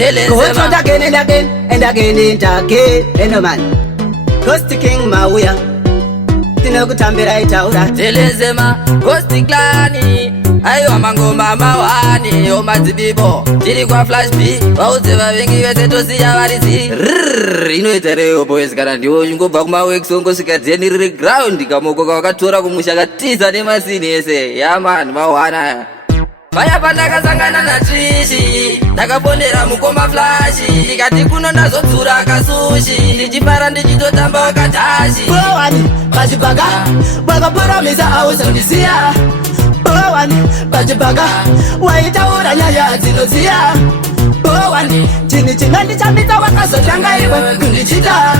Go out again and again and again and again. Eno man Ghost King Mauya tinokutambira itaura telezema Ghost Clan ayo mangoma mawani yo madzibibo tiri kwa Flash B vauze vavengi vese tosiya varizi inoita reo boys kana ndiwo ngobva kumawex ongosvika dzeni riri ground kamoko kawakatora kumusha katiza nemasini ese yaman mawana vaya pandakasangana naTrishi ndakabonera mukoma Flash ndikati kuno ndazodzura kasushi ndichifara ndichitotamba wakatashi bowani pachibhaga wakaporamisa ausandisiya bowani pachibhaga waitaura nyaya dzinoziya bowani chini chinandichambidza wakazotanga iwe kundichita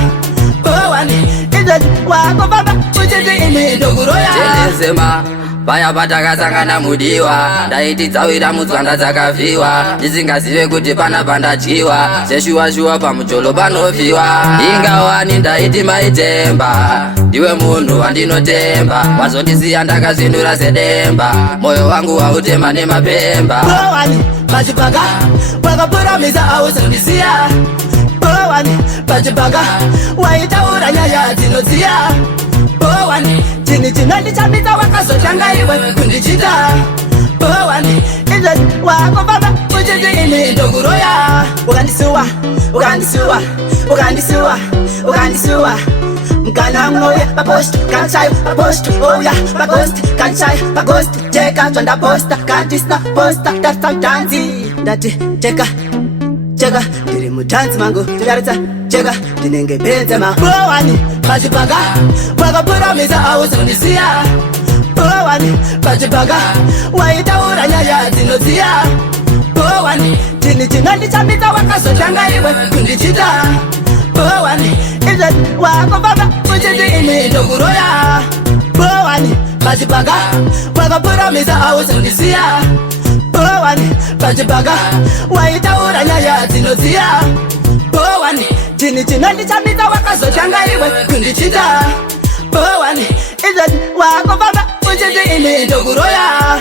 bowani izvozvi wakofamba uchiti ini ndokuroya telezema vaya patakasangana mudiwa ndaiti dzawira mutswanda dzakavhiwa ndisingazive kuti pana pandadyiwa zeshuwa-shuwa pamucholo panovhiwa ingawani ndaiti maitemba ndiwe munhu wandinotemba wazondisiya ndakazvinura sedemba moyo wangu wautema nemapemba bowani pachibhaga wakaporamisa ausandisiya bowani pachibhaga waitaura nyaya dzinoziya bowani chini chinandichambidza wakazotanga iwe kundichita bowani izvozvi wakofamba uchiti ini ndokuroya ukandisuwa mkana mnoya papost kanchayo papost ouya pagost kanchayo pagost cheka zvandaposta kandisina posta tasamtanzi ndati cheka ndiri mutanzi mangu tiraritsa cheka ndinenge benzema bowani pachibhaga wakaporamisa ausandisiya bowani pachibhaga waitaura nyaya dzinoziya bowani chini chinandichambidza wakazotanga iwe kundichita bowani izvozvi wakofamba uchiti ini ndokuroya bowani pachibhaga wakaporamisa ausandisiya bowani pachibhaga waitaura nyaya dzinoziya bowani chini chinandichambidza wakazotanga iwe kundichita bowani izvozvi wakofamba uchiti ini ndokuroya